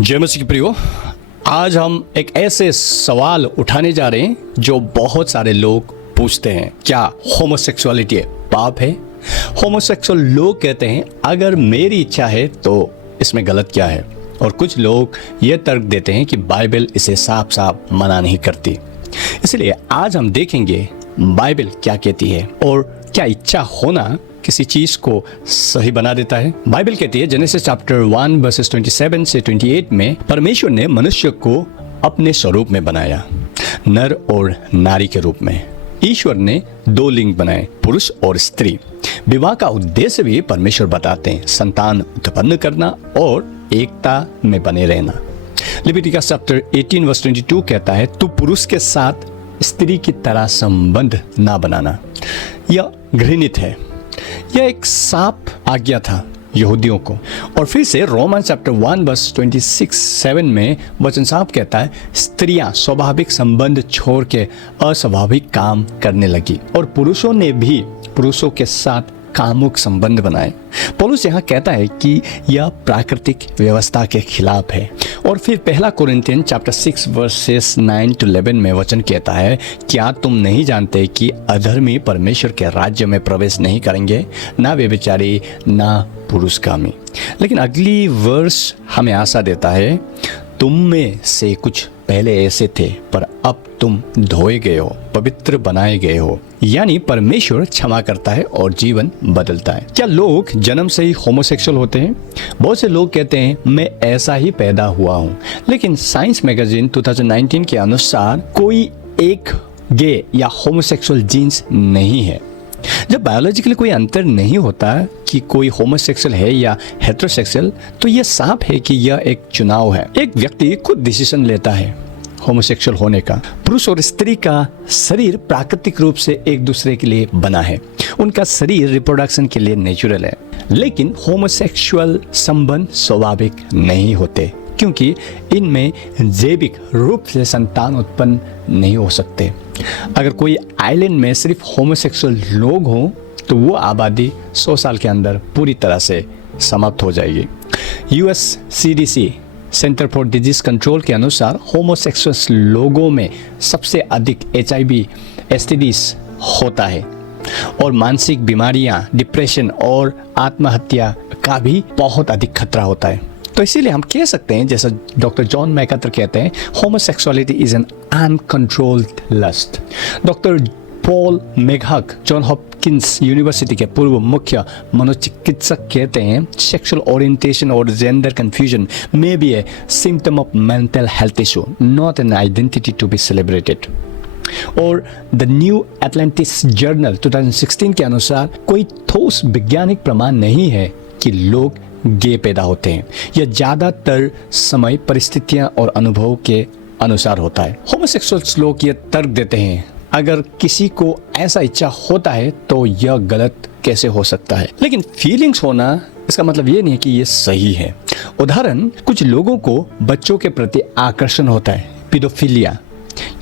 जय मसीह के प्रियो, आज हम एक ऐसे सवाल उठाने जा रहे हैं जो बहुत सारे लोग पूछते हैं। क्या होमोसेक्सुअलिटी पाप है? होमोसेक्सुअल लोग कहते हैं अगर मेरी इच्छा है तो इसमें गलत क्या है? और कुछ लोग ये तर्क देते हैं कि बाइबल इसे साफ साफ मना नहीं करती। इसलिए आज हम देखेंगे बाइबल क्या कहती है और क्या इच्छा होना किसी चीज को सही बना देता है। बाइबल कहती है जेनेसिस चैप्टर 1 वर्सेस 27 से 28 में, परमेश्वर ने मनुष्य को अपने स्वरूप में बनाया, नर और नारी के रूप में। ईश्वर ने दो लिंग बनाए, पुरुष और स्त्री। विवाह का उद्देश्य भी परमेश्वर बताते हैं, संतान उत्पन्न करना और एकता में बने रहना। लिविटिकस चैप्टर 18 वर्स 22 कहता है, तू पुरुष के साथ स्त्री की तरह संबंध ना बनाना। यह घृणित है। यह एक साफ आज्ञा था यहूदियों को। और फिर से रोमन चैप्टर 1 वर्स 26-7 में वचन साफ कहता है, स्त्रियां स्वाभाविक संबंध छोड़ के अस्वाभाविक काम करने लगी और पुरुषों ने भी पुरुषों के साथ कामुक संबंध बनाए। पौलुस यहाँ कहता है कि यह प्राकृतिक व्यवस्था के खिलाफ है। और फिर पहला कोरिन्थियन चैप्टर 6 वर्सेस 9-11 में वचन कहता है, क्या तुम नहीं जानते कि अधर्मी परमेश्वर के राज्य में प्रवेश नहीं करेंगे, ना व्यभिचारी ना पुरुषगामी। लेकिन अगली वर्ष हमें आशा देता है, तुम में से कुछ पहले ऐसे थे पर अब तुम धोए गए हो, पवित्र बनाए गए हो। यानी परमेश्वर क्षमा करता है और जीवन बदलता है। क्या लोग जन्म से ही होमोसेक्सुअल होते हैं? बहुत से लोग कहते हैं मैं ऐसा ही पैदा हुआ हूँ, लेकिन साइंस मैगजीन 2019 के अनुसार कोई एक गे या होमोसेक्सुअल जीन्स नहीं है। जब बायोलॉजिकली कोई अंतर नहीं होता कि कोई होमोसेक्सुअल है या हेटेरोसेक्सुअल, तो यह साफ है कि यह एक चुनाव है। एक व्यक्ति खुद डिसीजन लेता है होमोसेक्सुअल होने का। पुरुष और स्त्री का शरीर प्राकृतिक रूप से एक दूसरे के लिए बना है। उनका शरीर रिप्रोडक्शन के लिए नेचुरल है। लेकिन होमोसेक्सुअल संबंध स्वाभाविक नहीं होते, क्योंकि इनमें जैविक रूप से संतान उत्पन्न नहीं हो सकते। अगर कोई आइलैंड में सिर्फ होमोसेक्सुअल लोग हों तो वो आबादी 100 साल के अंदर पूरी तरह से समाप्त हो जाएगी। US CDC centre for disease control के अनुसार होमोसेक्सुअल लोगों में सबसे अधिक HIV STDs होता है और मानसिक बीमारियां, डिप्रेशन और आत्महत्या का भी बहुत अधिक खतरा होता है। तो इसीलिए हम कह सकते हैं, जैसा डॉक्टर जॉन मैकार्थर कहते हैं, homosexuality is an uncontrolled lust. Doctor Paul McHugh John Hopkins University के पूर्व मुख्य मनोचिकित्सक कहते हैं, सेक्सुअल ओरिएंटेशन और gender confusion may be a symptom of mental health issue, not an identity to be celebrated. और द न्यू एटलांटिस जर्नल 2016 के अनुसार कोई ठोस वैज्ञानिक प्रमाण नहीं है कि लोग गे पैदा होते हैं। यह ज्यादातर समय परिस्थितियां और अनुभव के अनुसार होता है। होमोसेक्सुअल्स लोग ये तर्क देते हैं, अगर किसी को ऐसा इच्छा होता है तो यह गलत कैसे हो सकता है? लेकिन फीलिंग्स होना इसका मतलब ये नहीं है कि ये सही है। उदाहरण, कुछ लोगों को बच्चों के प्रति आकर्षण होता है, पीडोफिलिया।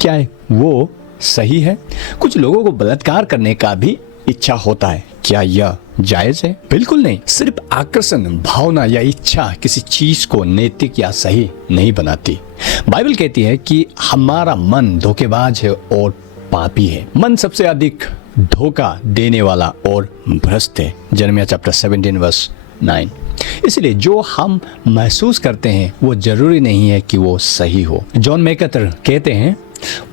क्या वो सही है? कुछ लोगों को बलात्कार करने का भी इच्छा होता है। क्या यह जायज है? बिल्कुल नहीं। सिर्फ आकर्षण, भावना या इच्छा किसी चीज को नैतिक या सही नहीं बनाती। बाइबल कहती है कि हमारा मन धोखेबाज है और पापी है। मन सबसे अधिक धोखा देने वाला और भ्रष्ट है। यिर्मयाह चैप्टर 17 वर्स 9। इसलिए जो हम महसूस करते हैं वो जरूरी नहीं है कि वो सही हो। जॉन मैकार्थर कहते हैं,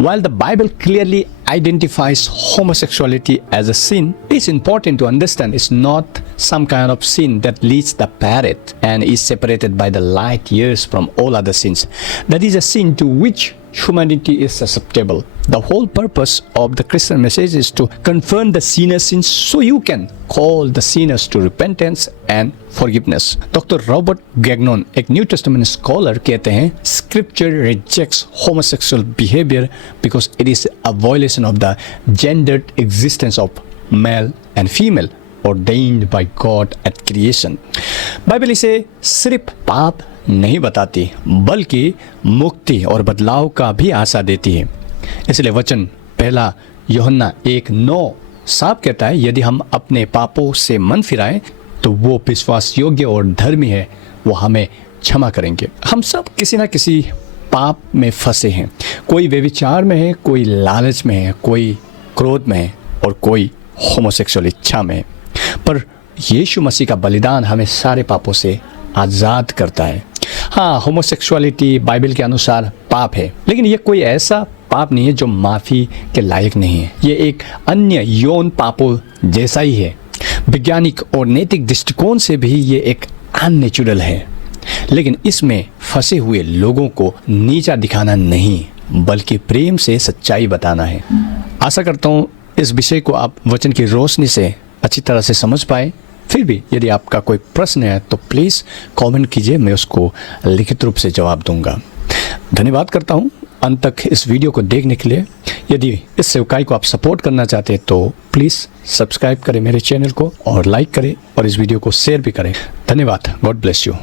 while the Bible clearly identifies homosexuality as a sin, it's important to understand it's not some kind of sin that leads the path and is separated by the light years from all other sins. That is a sin to which humanity is susceptible. The whole purpose of the Christian message is to confirm the sinner's sins so you can call the sinners to repentance and forgiveness. Dr. Robert Gagnon, एक new testament scholar, कहते हैं, Scripture rejects homosexual behavior because it is a violation of the gendered existence of male and female ordained by God at creation. Bible इसे सिर्फ पाप नहीं बताती बल्कि मुक्ति और बदलाव का भी आशा देती है। इसलिए वचन पहला यूहन्ना 1:9 साफ कहता है, यदि हम अपने पापों से मन फिराएं तो वो विश्वास योग्य और धर्मी है, वो हमें क्षमा करेंगे। हम सब किसी ना किसी पाप में फंसे हैं। कोई व्यभिचार में है, कोई लालच में है, कोई क्रोध में है और कोई होमोसेक्सुअल इच्छा में है। पर यीशु मसीह का बलिदान हमें सारे पापों से आज़ाद करता है। हाँ, होमोसेक्सुअलिटी बाइबल के अनुसार पाप है, लेकिन ये कोई ऐसा पाप नहीं है जो माफ़ी के लायक नहीं है। ये एक अन्य यौन पापों जैसा ही है। वैज्ञानिक और नैतिक दृष्टिकोण से भी ये एक अननेचुरल है, लेकिन इसमें फंसे हुए लोगों को नीचा दिखाना नहीं, बल्कि प्रेम से सच्चाई बताना है। आशा करता हूँ इस विषय को आप वचन की रोशनी से अच्छी तरह से समझ पाए। फिर भी यदि आपका कोई प्रश्न है तो प्लीज़ कमेंट कीजिए, मैं उसको लिखित रूप से जवाब दूंगा। धन्यवाद करता हूँ अंत तक इस वीडियो को देखने के लिए। यदि इस सेवकाई को आप सपोर्ट करना चाहते हैं तो प्लीज़ सब्सक्राइब करें मेरे चैनल को और लाइक करें और इस वीडियो को शेयर भी करें। धन्यवाद। God bless you.